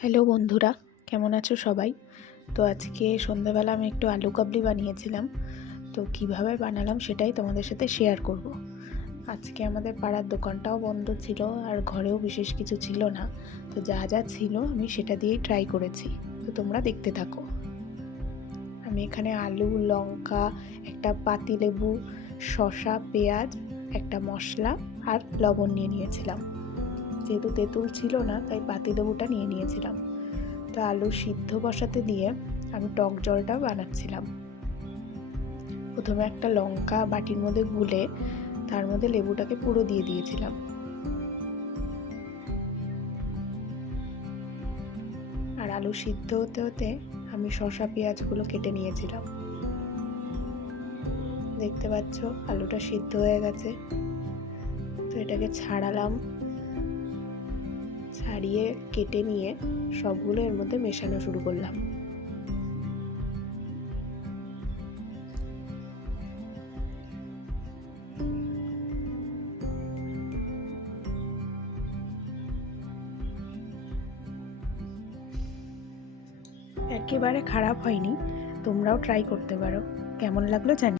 Hello বন্ধুরা, কেমন আছো সবাই? তো আজকে সন্ধ্যাবেলা আমি একটু আলু কাবলি বানিয়েছিলাম। তো কিভাবে বানালাম সেটাই তোমাদের সাথে শেয়ার করব। আজকে আমাদের পাড়ার দোকানটাও বন্ধ ছিল আর ঘরেও বিশেষ কিছু ছিল না। তো যা যা ছিল আমি সেটা দিয়েই ট্রাই করেছি। তো তোমরা দেখতে থাকো। আমি এখানে আলু, লঙ্কা, একটা পাতিলেবু, শসা, পেঁয়াজ, একটা মশলা আর লবণ নিয়ে নিয়েছিলাম। যেহেতু তেঁতুল ছিল না তাই পাতিলেবুটা নিয়ে নিয়েছিলাম। তো আলু সিদ্ধ বসাতে দিয়ে আমি টক জলটা বানাচ্ছিলাম। প্রথমে একটা লঙ্কা বাটির মধ্যে গুলে তার মধ্যে লেবুটাকে পুরো দিয়ে দিয়েছিলাম। আর আলু সিদ্ধ হতে হতে আমি শসা পেঁয়াজগুলো কেটে নিয়েছিলাম। দেখতে পাচ্ছ আলুটা সিদ্ধ হয়ে গেছে। তো এটাকে ছাড়ালাম, ছাড়িয়ে কেটে নিয়ে সবগুলো এর মধ্যে মেশানো শুরু করলাম। একেবারে খারাপ হয়নি, তোমরাও ট্রাই করতে পারো। কেমন লাগলো জানি।